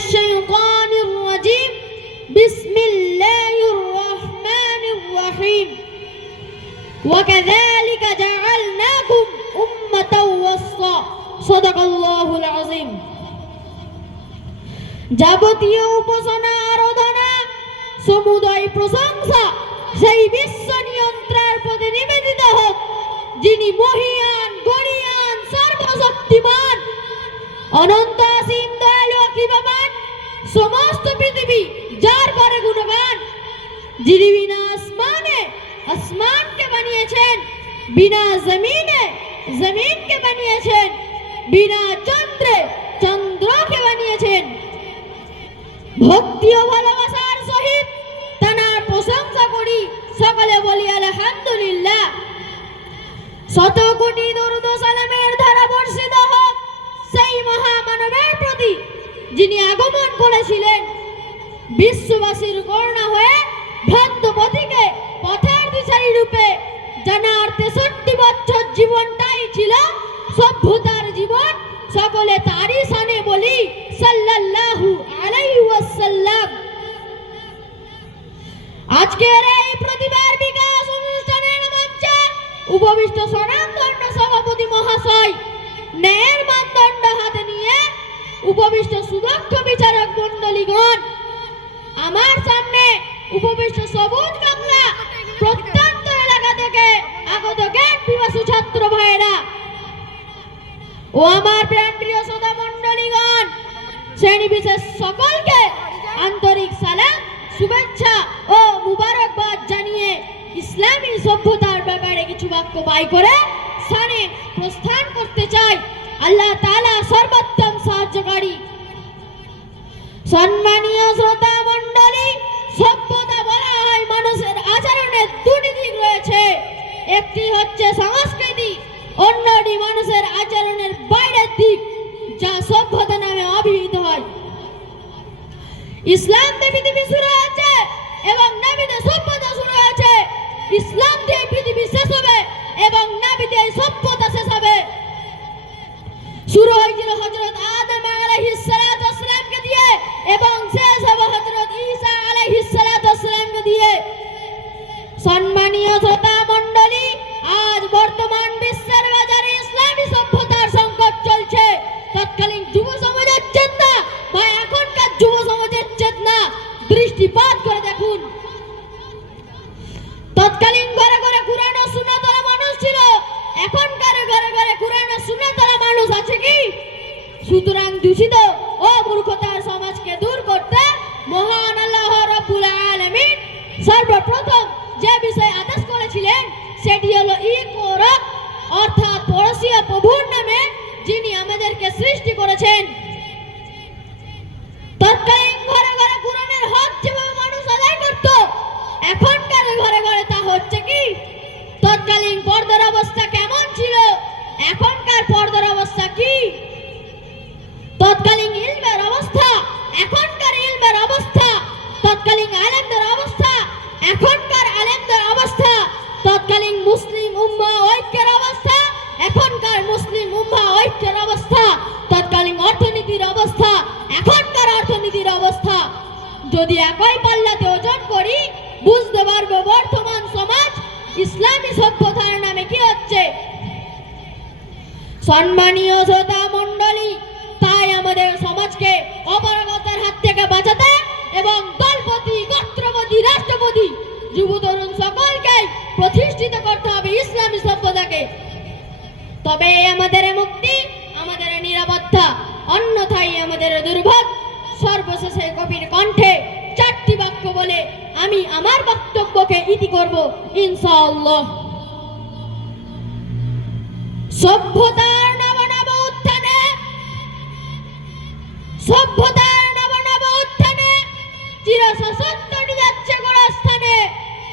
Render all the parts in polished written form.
الشيطان الرجيم بسم الله الرحمن الرحيم وكذلك جعلناكم أمة وسطا صدق الله العظيم যাবতীয় উপাসনা আরাধনা সমুদয় প্রশংসা সেই বিশ্ব নিয়ন্ত্রণের প্রতি নিবেদিত হোক যিনি মহিয়ান গরিয়ান সর্বশক্তিমান অনন্ত অসীম দয়ালু কৃপাবান সমস্ত পৃথিবী যার করে গুণগান যিনি বিনা আসমানকে বানিয়েছেন বিনা জমিনকে বানিয়েছেন বিনা চন্দ্রকে বানিয়েছেন ভক্তি ও ভালোবাসার সহিত তার প্রশংসা করি সকলে বলি আলহামদুলিল্লাহ শত কোটি দরুদ ও সালামের ধারা বর্ষিত হোক সেই মহামানবের প্রতি যিনি আগমন করেছিলেন বিশ্ববাসীর করুণা হয়ে ভ্রান্তপথীকে পথের দিশারি রূপে জানার 63 বছর জীবনটাই ছিল সভ্যতার জীবন সকলে তারই শানে বলি সাল্লাল্লাহু আলাইহি ওয়াসাল্লাম আজকের এই প্রতিবার বিকাশ অনুষ্ঠানের মঞ্চে উপবিষ্ট স্বনামধন্য সভাপতি মহাশয় ন্যায়ের মানদণ্ড হাতে নিয়ে উপবিষ্ট সুদক্ষ বিচারক মণ্ডলীগণ আমার সামনে উপবিষ্ট সবুজ বাংলা প্রত্যন্ত এলাকা থেকে আগত জ্ঞান পিপাসু ছাত্র ভাইয়েরা ও আমার প্রাণপ্রিয় শ্রোতা মণ্ডলীগণ শ্রেণী বিশেষ সকলকে আন্তরিক সালাম শুভেচ্ছা ও মুবারকবাদ জানিয়ে ইসলামী সভ্যতার ব্যাপারে কিছু বাক্য বাই করে স্থানে প্রস্থান করতে চাই আল্লাহ তাআলা সর্বোত্তম সাহায্যকারী সম্মানীয় শ্রোতা মণ্ডলী সভ্যতা বলা হয় মানুষের আচরণের দুটি দিক রয়েছে একটি হচ্ছে সংস্কৃতি অন্যটি মানুষের আচরণের বাইরের দিক যা সভ্যতা নামে অভিহিত হয় ইসলাম দিয়ে পৃথিবী শুরু হয়েছে এবং নবীদের সভ্যতা শুরু হয়েছে ইসলাম দিয়ে পৃথিবী শেষ হবে এবং নবীদের সভ্যতা শেষ হবে শুরু হয়েছিল হযরত আদম আলাইহিস সালাতু ওয়াস সালামকে দিয়ে এবং শেষ হবে হযরত ঈসা আলাইহিস সালাতু ওয়াস সালামকে দিয়ে সম্মানীয় শ্রোতা মণ্ডলী আজ বর্তমান বিশ্বের বাজারে ইসলামী সভ্যতার সংকট চলছে তৎকালীন যুব সমাজের চেতনা বা এখনকার যুব সমাজের চেতনা দৃষ্টিপাত করে দেখুন তৎকালীন ঘরে ঘরে কুরআন ও সুন্নাত ওয়ালা মানুষ ছিল এখনকার ঘরে ঘরে কুরআন ও সুন্নাত ওয়ালা মানুষ আছে কি সুতরাং দূষিত ও মূর্খতার সমাজকে দূর করতে মহান আল্লাহ রাব্বুল আলামিন সর্বপ্রথম যে বিষয় আদেশ করেছিলেন সেটি হলো ইকরা অর্থাৎ পড়শিয়া প্রভুর নামে যিনি আমাদেরকে সৃষ্টি করেছেন তৎকালীন ঘরে ঘরে কুরআনের হক যেভাবে মানুষ আদায় করত এখনকার ঘরে ঘরে তা হচ্ছে কি তৎকালীন পর্দার অবস্থা কেমন ছিল এখনকার পর্দার অবস্থা কি তৎকালীন ইলমের অবস্থা এখনকার ইলমের অবস্থা তৎকালীন আলেমদের অবস্থা এখনকার আলেমদের অবস্থা তৎকালীন মুসলিম উম্মাহ ঐক্যের অবস্থা এখনকার মুসলিম উম্মাহ ঐক্যের অবস্থা তৎকালীন অর্থনীতির অবস্থা এখনকার অর্থনীতির অবস্থা যদি একই পাল্লাতে ওজন করি বুঝতে পারবো বর্তমান সমাজ ইসলামী সভ্যতার নামে কি হচ্ছে সম্মানীয় শ্রোতা মণ্ডলী তাই আমাদের সমাজকে অপারগতার হাত থেকে বাঁচাতে এবং দলপতি গোত্রপতি রাষ্ট্রপতি যুব তরুণ সকলকে প্রতিষ্ঠিত করতে হবে ইসলামী সভ্যতাকে তবে আমাদের মুক্তি আমাদের নিরাপত্তা অন্যথায় আমাদের দুর্ভোগ সর্বশেষে কবির কণ্ঠে 4টি বাক্য বলে আমি আমার বক্তব্যকে ইতি করব ইনশাআল্লাহ সভ্যতার নব উত্থানে সভ্যতার নব উত্থানে চিরশাসন তৈরি যাচ্ছে গোড়স্থানে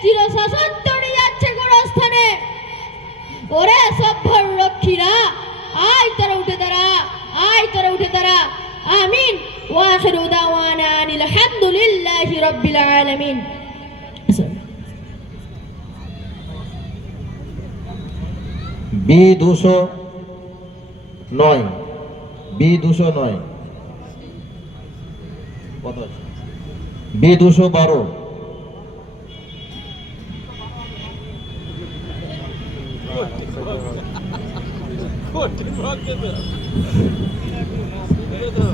চিরশাসন তৈরি যাচ্ছে গোড়স্থানে ওরে সভ্যর লক্ষ্মীরা আয় তোরা উঠে দাঁড়া আমিন ওয়া আখিরু দাওয়ানা আলহামদুলিল্লাহি রাব্বিল আলামিন B209 কত আছে? বি 212,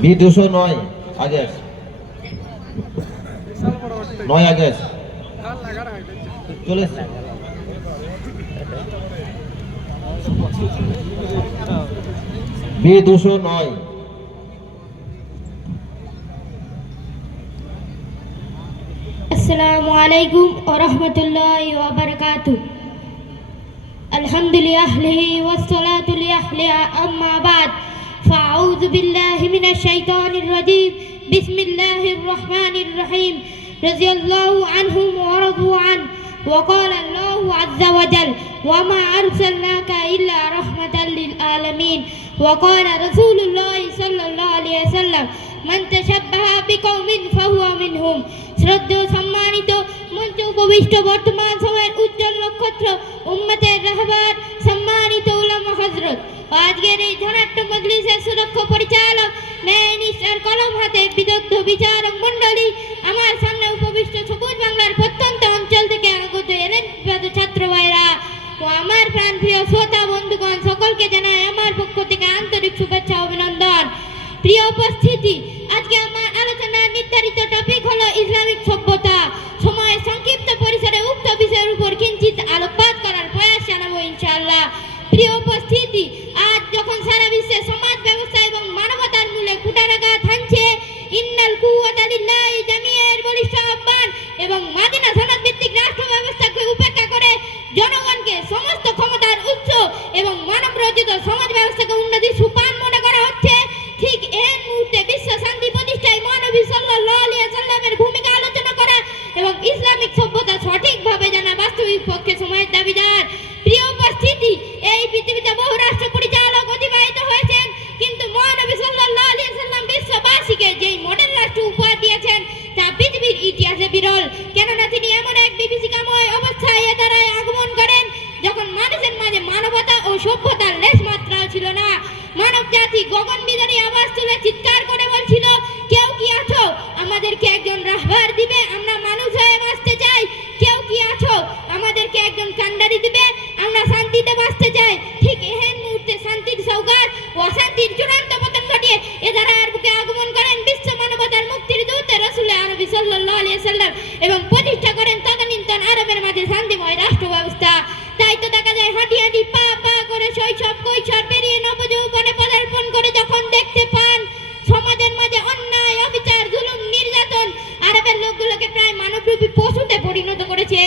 বি 209 আগে আছে, 9 আগে আছে, চলে এসছে। বি 209, আসসালামু আলাইকুম ওয়া রাহমাতুল্লাহি ওয়া বারাকাতুহু। আলহামদুলিল্লাহি ওয়াস সালাতু লিয়াহলিয়া আম্মা বাদ। ফাআউযু বিল্লাহি মিনাশ শাইতানির রাজীম। বিসমিল্লাহির রহমানির রহিম। রাদিয়াল্লাহু আনহুম ওয়া রাদু আন। ওয়া ক্বালা আল্লাহু আযজা ওয়া জাল ওয়া মা আরসালনাকা ইল্লা রাহমাতাল লিল আলামিন। ওয়া ক্বালা রাসূলুল্লাহি সাল্লাল্লাহু আলাইহি ওয়াসাল্লাম মান তাশাব্বাহা বিকওমিন ফাহুয়া মিনহুম। শ্রদ্ধেয় সম্মানিত মঞ্চ উপবিষ্ট বর্তমান সময়ের উজ্জ্বল নক্ষত্র উম্মতের রাহবার সম্মানিত উলামা হযরত, আজকের এই ধনাঢ্য মজলিসের সুদক্ষ পরিচালক, ন্যায় নিষ্ঠার কলম হাতে বিদগ্ধ বিচারক মণ্ডলী, আমার সামনে উপবিষ্ট সবুজ বাংলার প্রত্যন্ত অঞ্চল থেকে আগত এলেন ছাত্র ভাইরা ও আমার প্রাণপ্রিয় শ্রোতা বন্ধুগণ, সকলকে জানাই আমার পক্ষ থেকে আন্তরিক শুভেচ্ছা অভিনন্দন। প্রিয় উপস্থিতি, আজকে আমার আলোচনার নির্ধারিত টপিক হলো ইসলামিক সভ্যতা। সময়ের সংক্ষিপ্ত পরিসরে উক্ত বিষয়ের উপর কিঞ্চিত আলোকপাত করার প্রয়াস জানাবো ইনশাআল্লাহ। প্রিয় উপস্থিতি, আজ যখন সারা বিশ্বে সমাজ ব্যবস্থা এবং মানবতার মূলে কুটারাঘাত হানছে, ইন্নাল কুওয়াতা লিল্লাহি জামিআর বলিষ্ঠ আহ্বান এবং মাদিনা সনদ ভিত্তিক রাষ্ট্র ব্যবস্থাকে উপেক্ষা করে জনগণকে সমস্ত ক্ষমতার উৎস এবং মানব রচিত সমাজ ব্যবস্থাকে উন্নতির সোপান মনে করা হচ্ছে, ঠিক এই মুহূর্তে বিশ্ব শান্তি প্রতিষ্ঠায় মহানবী সাল্লাল্লাহু আলাইহি ওয়াসাল্লামের ভূমিকা আলোচনা করা এবং ইসলামিক সভ্যতা সঠিকভাবে জানা বাস্তবিক পক্ষে সময়ের দাবিদার। প্রিয় উপস্থিতি, এই পৃথিবীতে বহু রাষ্ট্র পরিচালক অতিবাহিত হয়েছেন, কিন্তু মহানবী সাল্লাল্লাহু আলাইহি ওয়াসাল্লাম বিশ্ববাসীকে যেই মডেল রাষ্ট্র উপহার দিয়েছেন তা পৃথিবীর ইতিহাসে বিরল। কেননা তিনি এমন এক বিভীষিকাময় অবস্থায় এ দ্বারায় আগমন করেন যখন মানুষের মাঝে মানবতা ও সভ্যতার লেশ মাত্রাও ছিল না। মানব জাতি গগন বিদারী আওয়াজ তুলে চিৎকার করে বলছিল, কেউ কি আছো আমাদেরকে একজন রাহবার দিবে, আমরা মানুষ হয়ে বাঁচতে চাই। কেউ কি আছো আমাদেরকে একজন কান্ডারি দিবে, আমরা শান্তিতে বাঁচতে চাই। ঠিক এই মুহূর্তে শান্তির সৌগাত ও অশান্তির চূড়ান্ত পতন ঘটিয়ে এ ধারার বুকে আগমন করেন বিশ্ব মানবতার মুক্তির দূত রাসূল আরবি সাল্লাল্লাহু আলাইহি ওয়াসাল্লাম এবং প্রতিষ্ঠা করেন তদানীন্তন আরবের মাঝে শান্তিময় রাষ্ট্র ব্যবস্থা। তাই তো দেখা যায় হাঁটি হাঁটি পা পা করে শৈশব কৈশোর পেরিয়ে নবযৌবনে পদার্পণ করে যখন দেখতে পান সমাজের মাঝে অন্যায় অবিচার জুলুম নির্যাতন আরবের লোকগুলোকে প্রায় মানবরূপী পশুতে পরিণত করেছে,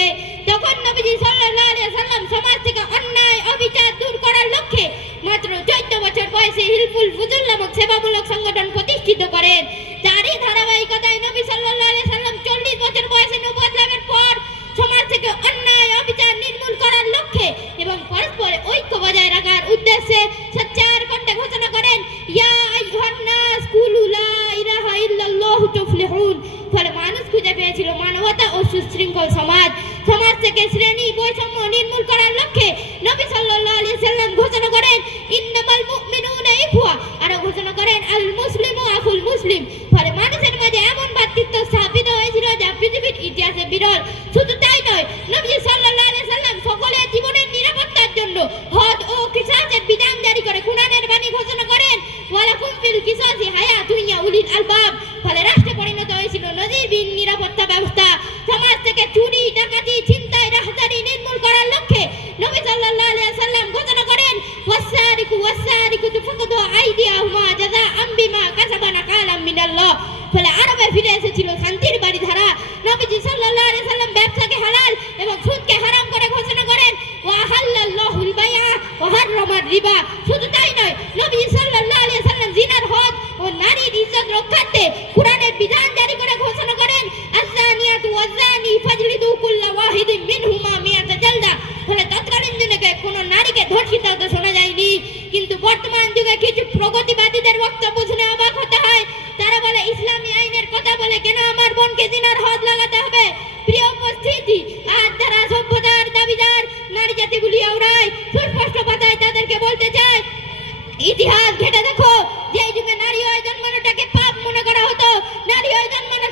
তখন নবীজি সাল্লাল্লাহু আলাইহি ওয়াসাল্লাম সমাজ থেকে অন্যায় অবিচার দূর করার লক্ষ্যে মাত্র 14 বছর বয়সে হিলফুল ফুজুল নামক সেবামূলক সংগঠন প্রতিষ্ঠিত করেন। তারই ধারাবাহিকতায় নবী সাল্লাল্লাহু আলাইহি ওয়াসাল্লাম 40 বছর বয়সে নবুয়ত লাভের পর সমাজ থেকে অন্যায় অবিচার নির্মূল করার লক্ষ্যে এবং পরস্পর ঐক্য বজায় রাখার উদ্দেশ্যে সচ্চার কণ্ঠে ঘোষণা করেন, ইয়া আইয়ুহান নাস কুলু লা ইলাহা ইল্লাল্লাহু তুফলিহুন। ফলে মানুষ খুঁজে পেয়েছিল মানবতা ও সুশৃঙ্খল সমাজ। সমাজ থেকে শ্রেণী বৈষম্য নির্মূল করার লক্ষ্যে নবী সাল্লাল্লাহু আলাইহি ওয়াসাল্লাম ঘোষণা করেন, ইন্নামাল মুমিনুনা ইখওয়া, আর ঘোষণা করেন আল মুসলিমু আখুল মুসলিম। ফলে মানুষের মাঝে এমন ভ্রাতৃত্ব স্থাপিত হয়েছিল যা পৃথিবীর ইতিহাসে বিরল। শুধু তাই নয়, নবী সাল্লাল্লাহু আলাইহি ওয়াসাল্লাম সকলের জীবনের নিরাপত্তার জন্য হদ ও কিসাসের বিধান জারি করে কুরআনের বাণী ঘোষণা করেন, ওয়ালাকুম ফিল কিসাসি হায়াতুন ইয়া উলিল আলবাব। ফলে রাষ্ট্রে পরিণত হয়েছিল নজিরবিহীন নিরাপত্তা ব্যবস্থা। সমাজ থেকে চুরি ডাকাতি ছিনতাই রাহাজানি নির্মূল করার লক্ষ্যে নবী সাল্লাল্লাহু আলাইহি ওয়াসাল্লাম ঘোষণা করেন, ওয়াসারিকু ওয়াসারিকুতু ফাকদু আইদিয়াহুমা জাযাআম বিমা কাসাবা নাকালাম মিনাল্লাহ। ফলে আরবে ফিরে এসেছিল শান্তির বাড়ি ধারা। নবীজি সাল্লাল্লাহু আলাইহি ওয়াসাল্লাম ব্যবসাকে হালাল এবং সুদকে হারাম করে ঘোষণা করেন, ওয়া হাল্লাল্লাহুল বাইআ ওয়া হাররামার রিবা। শুধু তাই নয়, নবীজি সাল্লাল্লাহু আলাইহি ওয়াসাল্লাম জিনার হদ ও নারীর ইজ্জত রক্ষার্থে কুরআনের বিধান জারি করে ঘোষণা করেন, আয-যানিয়াতু ওয়ায-যানি ফাজলিদু কুল্লা ওয়াহিদিন মিনহুমা মিয়াতা জালদা। ফলে তৎকালীন দিনে কোনো নারীকে ধর্ষিত হতে শোনা যায়নি। কিন্তু বর্তমান যুগে কিছু প্রগতিবাদীদের বক্তব্য শুনে অবাক হতে হয়। তারা বলে ইসলামী আইনের কথা বলে কেন আমার বোনকে জিনার হদ লাগাতে হবে। প্রিয় উপস্থিতি, আজ যারা সভ্যতার দাবিদার নারী জাতিগুলি ওরাই সুস্পষ্ট কথায় তাদেরকে বলতে চায়, ইতিহাস ঘেটে দেখো, যে যুগে নারী হয়ে জন্মানোটাকে পাপ মনে করা হতো, নারী হয়ে জন্মানো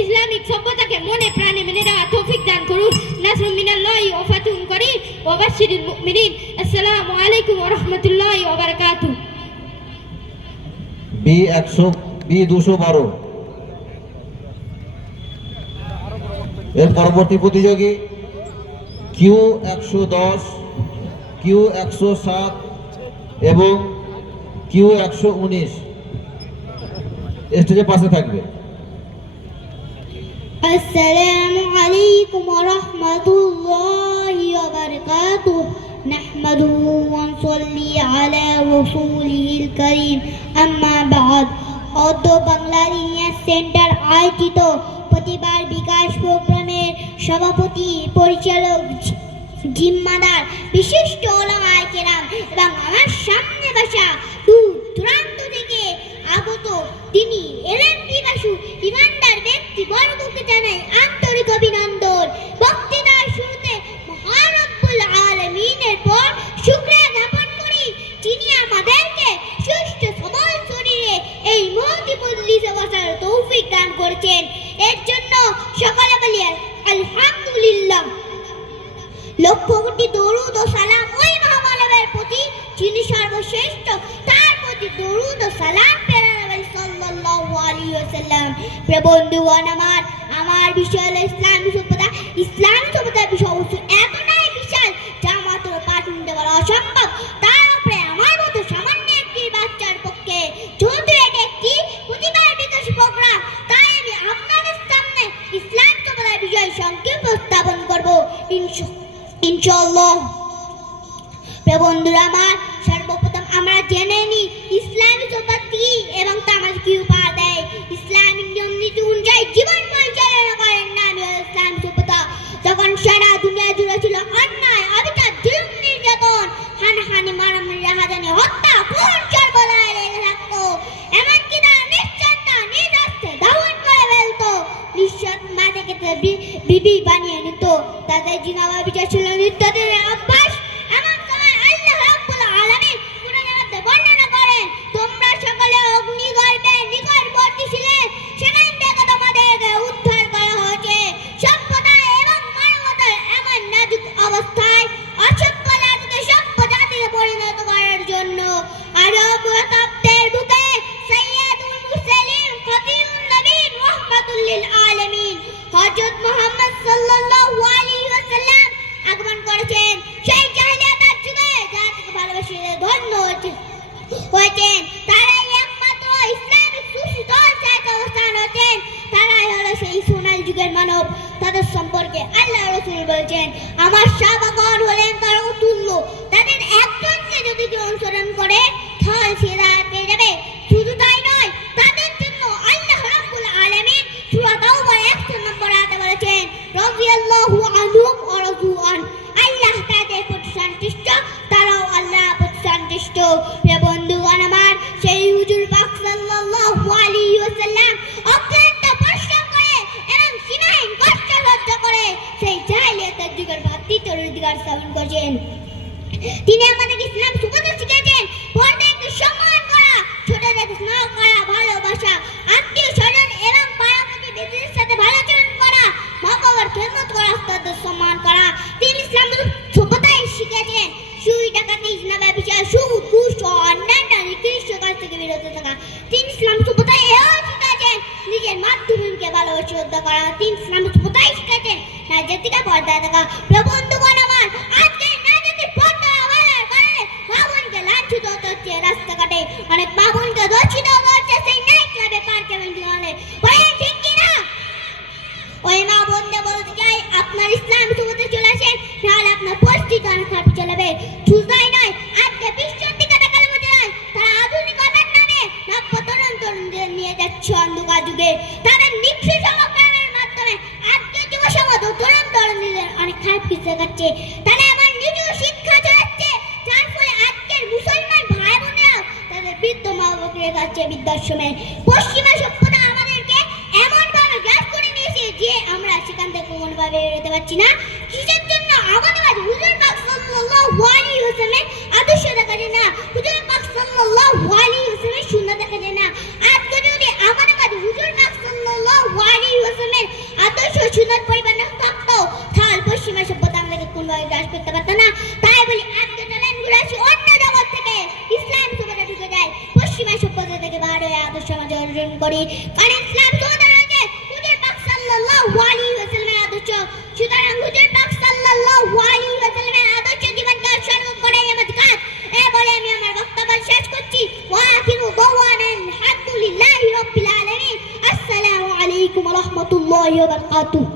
ইসলামিক সভ্যতাকে মনে প্রাণে মেনে নেওয়া তৌফিক দান করুন। নাসরুম মিনাল্লাহি ওয়া ফাতুহুন করিম ওয়া বাশশিরিল মুমিনিন। আসসালামু আলাইকুম ওয়া রাহমাতুল্লাহি ওয়া বারাকাতুহু। B212। এর পরবর্তী প্রতিযোগী Q110, Q107 এবং Q119 স্টেজের পাশে থাকবে। আসসালামু আলাইকুম ওয়া রাহমাতুল্লাহি ওয়া বারাকাতুহু। নাহমাদুহু ওয়া নুসাল্লি আলা রাসূলিল কারীম। আম্মা বা'দ। অদ্য বাংলা রিসার্চ সেন্টার আয়োজিত প্রতিবার বিকাশ প্রোগ্রামের সভাপতি, পরিচালক, জিম্মাদার বিশিষ্ট ওলামায়ে কেরাম এবং আমার সামনে বসা দূর দূরান্ত থেকে আগত তিনি এলেন পিপাসু ইমানদার ব্যক্তিবর্গকে জানাই আন্তরিক অভিনন্দন। বক্তৃতার শুরুতে মহান রব্বুল আলামিনের পর শুকরিয়া জ্ঞাপন করি যিনি আমাদেরকে সুস্থ সবল শরীরে এই মহতি মজলিসে বসার তৌফিক দান করেছেন। এর জন্য সকলে বলি আলহামদুলিল্লাহ। লক্ষ কোটি দরুদ ও সালাম ওই মহামানবের প্রতি যিনি সর্বশ্রেষ্ঠ, তার প্রতি দরুদ ও সালাম প্রেরণ সাল্লাল্লাহু আলাইহি ওয়াসাল্লাম। প্রিয় বন্ধুগণ, আমার বিষয় হলো ইসলামী সভ্যতা। ইসলামী সভ্যতার বিষয়বস্তু এতটাই বিশাল যা মাত্র 5 মিনিটে বলা অসম্ভব। তার উপরে আমার মতো সামান্য একটি বাচ্চার পক্ষে, যেহেতু এটি একটি প্রতিবার বিকাশ প্রোগ্রাম, তাই আমি আপনাদের সামনে ইসলামী সভ্যতার বিষয় সংক্ষেপে উপস্থাপন করব ইনশাআল্লাহ। প্রিয় বন্ধুরা আমার, সর্বপ্রথম আমরা জেনে নিই ইসলামী সভ্যতা কি এবং তা আমাদের কি উপহার দেয়। ইসলামিক নিয়ম নীতি অনুযায়ী জীবন পরিচালনা করেন নামই হলো ইসলামী সভ্যতা। যখন সারা দুনিয়া জুড়ে ছিল অন্যায়, অবিচার, জুলুম, নির্যাতন, হানাহানি, মারামারি, রাহাজানি, হত্যা, খুন সর্বদাই লেগে থাকতো, এমনকি তারা নিশ্চয়তা নিজ হস্তে দমন করে ফেলতো। নিঃসৎ মাতাকে বিবি বানিয়ে নিত। তাদের জিনাবা বিচার ছিল নিত্যদিনের অভ্যাস। এমন সময় আল্লাহ রাব্বুল আলামিন কুরআনের মধ্যে বর্ণনা করেন, তোমরা সকলে অগ্নিগর্ভের নিকটবর্তী ছিলে, সেখান থেকে তোমাদেরকে উদ্ধার করা হয়েছে। সভ্যতা এবং মানবতার এমন নাজুক অবস্থায় অসভ্য জাতিকে সভ্য জাতিতে পরিণত করার জন্য আরব শতাব্দীর বুকে সাইয়্যিদুল মুরসালিন খতিমুন নবীন রাহমাতুল লিল আলামিন হযরত মুহাম্মদ সাল্লাল্লাহু আলাইহি ওয়াসাল্লাম আগমন করেছেন। সেই জাহেলিয়াতের যুগে জাতিকে ভালোবেসে ধন্য হয়েছেন তারাই একমাত্র ইসলামিক সুশীতল জায়গায় অবস্থান হয়েছেন। তারাই হলো সেই সোনালী যুগের মানব। তাদের সম্পর্কে আল্লাহ রাসূল বলছেন, আমার সাহাবাগণ হলেন তারা অতুল্য। তাদের একজনকে যদি কেউ অনুসরণ করে তাহলে সে হেদায়েত পেয়ে যাবে। শুধু তাই নয়, তাদের জন্য আল্লাহ রাব্বুল আলামিন সূরা তাওবার 100 নম্বর আয়াতে বলেছেন, রাদিয়াল্লাহু আনহুম ওয়া রাদু আন। আল্লাহ তাদের প্রতি সন্তুষ্ট, তারাও আল্লাহর প্রতি সন্তুষ্ট। প্রিয় বন্ধুগণ আমার, সেই হুজুর পাক সাল্লাল্লাহু আলাইহি ওয়াসাল্লাম অক্লান্ত পরিশ্রম করে এবং সীমাহীন কষ্ট সহ্য করে সেই জাহেলিয়াতের যুগের ভ্রাতৃত্বের অধিকার স্থাপন করেছেন। তিনি আমাদেরকে ইসলাম সভ্যতা শিখিয়েছেন, বড়দেরকে সম্মান করা, ছোটদেরকে স্নেহ করা, ভালোবাসা, আত্মীয় স্বজন এবং পাড়া প্রতিবেশীদের সাথে ভালো আচরণ করা, মা বাবার খেদমত করা, তাদের সম্মান করা। তিনি ইসলাম সভ্যতায় শিখিয়েছেন চুরি, ডাকাতি, জিনা, ব্যভিচার, সুদ, ঘুষ ও অন্যান্য নিকৃষ্ট কাজ থেকে বিরত থাকা। তিনি ইসলাম সভ্যতায় এও শিখিয়েছেন নিজের মাতৃভূমিকে ভালোবাসা শ্রদ্ধা করা। তিনি ইসলাম সভ্যতায় শিখিয়েছেন না জাতিকে পর্দায় থাকা। প্রিয় বন্ধুগণ আমার, আজকে না জাতির পর্দা অবহেলার কারণে মা বোনকে লাঞ্ছিত হতে হচ্ছে রাস্তাঘাটে। অনেক মা বোনকে ধর্ষিত হচ্ছে সেই নাইট ক্লাবে, পার্কে, হলে। বলেন ঠিক কিনা? ওই মা বোনদের বলতে চাই, আপনার ইসলাম সভ্যতায় চলে আসেন, তাহলে আপনার পরিস্থিতি অনেক খারাপ চলে যাবে। শুধু তাই নয়, আজকে বিশ্বের দিকে দেখালে বোঝা যায় তারা আধুনিকতার নামে নব্য তরুণ তরুণদের নিয়ে যাচ্ছে অন্ধকার যুগে। তাদের নিঃস্ব সমগ্রের মাধ্যমে আজকে যুব সমাজ ও তরুণ তরুণীদের অনেক খারাপ কিছু দেখাচ্ছে। তারা আমার নিজেও শিক্ষা চালাচ্ছে, যার ফলে আজকের মুসলমান ভাই বোনেরাও তাদের বৃদ্ধ মা বাবাকে রেখাচ্ছে বৃদ্ধাশ্রমে। পশ্চিমা সভ্যতা আমাদেরকে এমন ভাবে গ্রাস করে নিয়েছে যে আমরা সেখান থেকে কোনোভাবে বেরোতে পারছি না। কিসের জন্য? আমাদের মাঝে হুজুর পাক সাল্লাল্লাহু আলাইহি ওয়াসাল্লামের আদর্শ দেখা যায় না, হুজুর পাক সাল্লাল্লাহু আলাইহি ওয়াসাল্লামের সুন্নাত দেখা যায় না। আজকে যদি আমাদের মাঝে হুজুর পাক সাল্লাল্লাহু আলাইহি ওয়াসাল্লাম করি। কারণ ইসলাম সুন্দর হয়েছে হুজুর পাক সাল্লাল্লাহু আলাইহি ওয়াসাল্লামের আদর্শ। সুতরাং হুজুর পাক সাল্লাল্লাহু আলাইহি ওয়াসাল্লামের আদর্শ জীবনকে অনুসরণ করাই আমাদের কাজ। এই বলে আমি আমার বক্তব্য শেষ করছি। ওয়া আখিরু দাওয়ানা আলহামদুলিল্লাহি রাব্বিল আলামিন। আসসালামু আলাইকুম ওয়া রাহমাতুল্লাহি ওয়া বারাকাতুহু।